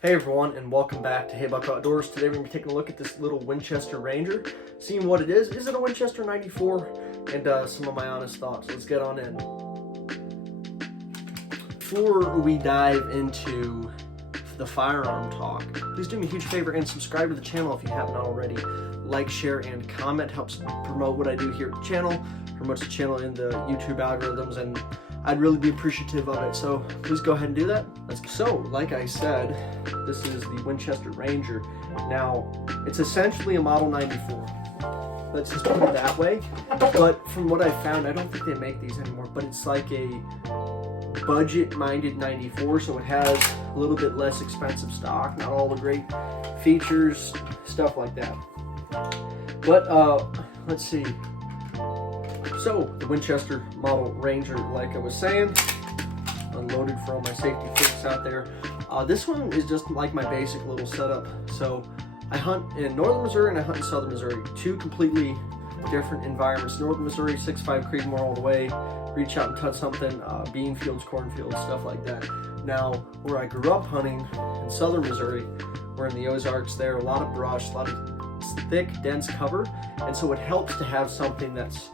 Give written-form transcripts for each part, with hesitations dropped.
Hey everyone, and welcome back to Hey Buck Outdoors. Today we're going to be taking a look at this little Winchester Ranger, seeing what it is. Is it a Winchester 94? And some of my honest thoughts. Let's get on in. Before we dive into the firearm talk, please do me a huge favor and subscribe to the channel if you haven't already. Like, share, and comment helps promote what I do here at the channel, promotes the channel in the YouTube algorithms, and I'd really be appreciative of it, so please go ahead and do that. So, like I said, this is the Winchester Ranger. Now, it's essentially a Model 94. Let's just put it that way. But from what I found, I don't think they make these anymore, but it's like a budget-minded 94, so it has a little bit less expensive stock, not all the great features, stuff like that. But, let's see. So, the Winchester Model Ranger, like I was saying, unloaded for all my safety freaks out there. This one is just like my basic little setup. So, I hunt in northern Missouri and I hunt in southern Missouri. Two completely different environments. Northern Missouri, 6'5" Creedmoor all the way. Reach out and touch something, bean fields, cornfields, stuff like that. Now, where I grew up hunting in southern Missouri, we're in the Ozarks there, a lot of brush, a lot of thick, dense cover. And so it helps to have something that's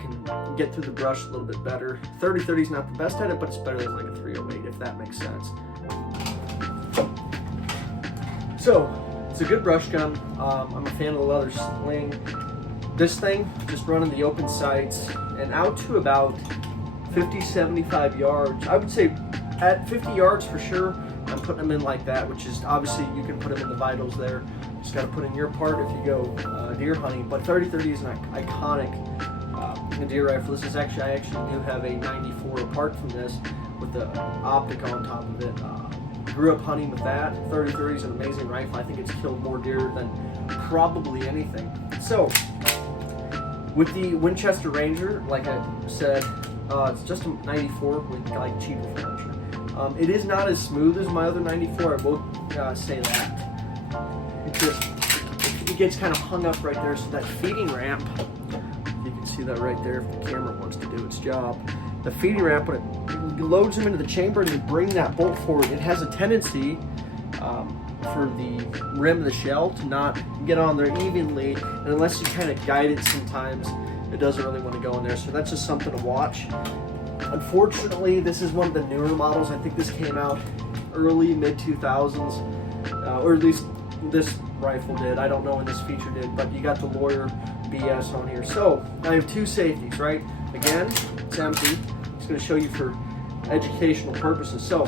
can get through the brush a little bit better. 30-30 is not the best at it, but it's better than like a 308, if that makes sense. So, it's a good brush gun. I'm a fan of the leather sling. This thing, just running the open sights and out to about 50-75 yards. I would say at 50 yards for sure, I'm putting them in like that, which is obviously you can put them in the vitals there. Just got to put in your part if you go deer hunting. But 30-30 is an iconic deer rifle. This is I actually do have a 94 apart from this with the optic on top of it. Grew up hunting with that. 30-30 is an amazing rifle. I think it's killed more deer than probably anything. So, with the Winchester Ranger, like I said, it's just a 94 with like cheaper furniture. It is not as smooth as my other 94, I will say that. It gets kind of hung up right there, so that feeding ramp, you can see that right there if the camera wants to do its job. The feeding ramp, when it loads them into the chamber and you bring that bolt forward, it has a tendency for the rim of the shell to not get on there evenly, and unless you kind of guide it sometimes, it doesn't really want to go in there, so that's just something to watch. Unfortunately, this is one of the newer models. I think this came out early, mid-2000s, or at least this rifle did. I don't know when this feature did, but you got the lawyer BS on here. So, I have two safeties, right? Again, it's empty. It's going to show you for educational purposes. So,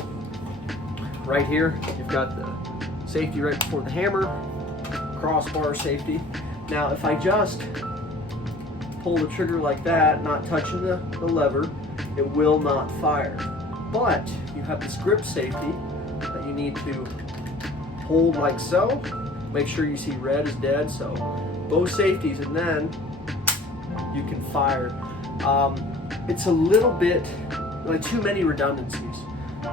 right here, you've got the safety right before the hammer, crossbar safety. Now, if I just pull the trigger like that, not touching the lever, it will not fire. But you have this grip safety that you need to hold like so. Make sure you see red is dead, so both safeties, and then you can fire. It's a little bit like too many redundancies.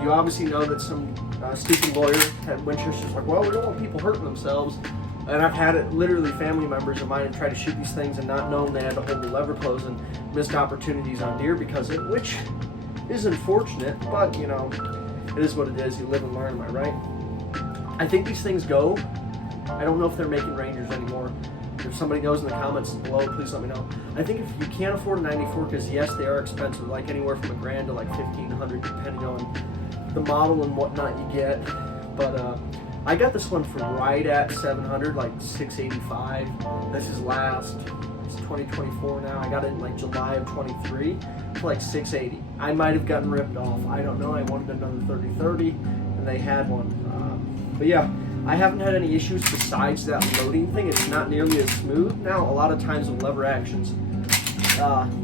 You obviously know that some stupid lawyer at Winchester's like, well, we don't want people hurting themselves. And I've had it, literally family members of mine have tried to shoot these things and not known they had to hold the lever close and missed opportunities on deer because of it, which is unfortunate, but you know, it is what it is. You live and learn, am I right? I think these things go. I don't know if they're making Rangers anymore. If somebody knows in the comments below, please let me know. I think if you can't afford a 94, because yes, they are expensive, like anywhere from $1,000 to like $1,500, depending on the model and whatnot you get. But I got this one for right at $700, like $685. This is last. It's 2024 now. I got it in like July of 23 for like $680. I might have gotten ripped off. I don't know. I wanted another 30-30, and they had one. But yeah. I haven't had any issues besides that loading thing. It's not nearly as smooth. Now, a lot of times with lever actions,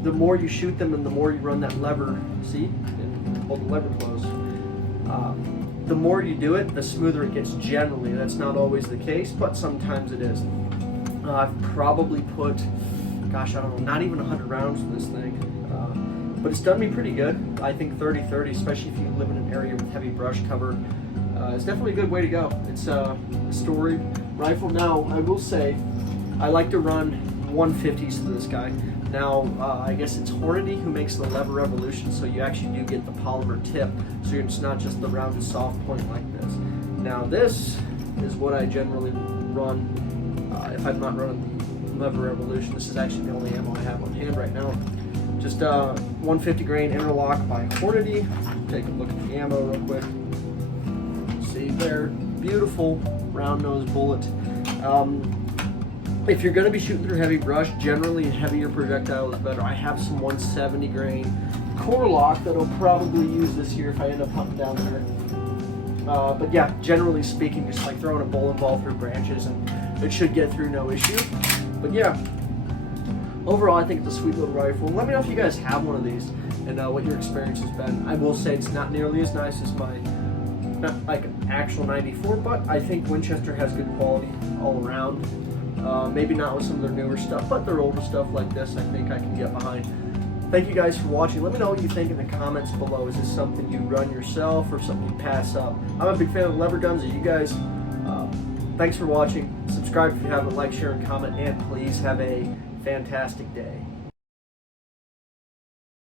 the more you shoot them and the more you run that lever, see, and hold the lever close, the more you do it, the smoother it gets generally. That's not always the case, but sometimes it is. I've probably put, gosh, I don't know, not even 100 rounds in this thing. But it's done me pretty good. I think 30-30, especially if you live in an area with heavy brush cover, it's definitely a good way to go. It's a storied rifle. Now, I will say, I like to run 150s to this guy. Now, I guess it's Hornady who makes the lever revolution, so you actually do get the polymer tip, so it's not just the rounded soft point like this. Now this is what I generally run if I'm not running the Lever Revolution. This is actually the only ammo I have on hand right now. Just 150 grain interlock by Hornady. Take a look at the ammo real quick. See there, beautiful round nose bullet. If you're going to be shooting through heavy brush, generally a heavier projectile is better. I have some 170 grain core lock that I'll probably use this year if I end up hunting down there. But yeah, generally speaking, just like throwing a bowling ball through branches, and it should get through no issue. But yeah, overall I think it's a sweet little rifle. Let me know if you guys have one of these and what your experience has been. I will say it's not nearly as nice as my, not like an actual 94, but I think Winchester has good quality all around. Maybe not with some of their newer stuff, but their older stuff like this I think I can get behind. Thank you guys for watching. Let me know what you think in the comments below. Is this something you run yourself or something you pass up? I'm a big fan of lever guns. Are you guys? Thanks for watching. Subscribe if you haven't. Like, share, and comment. And please have a fantastic day.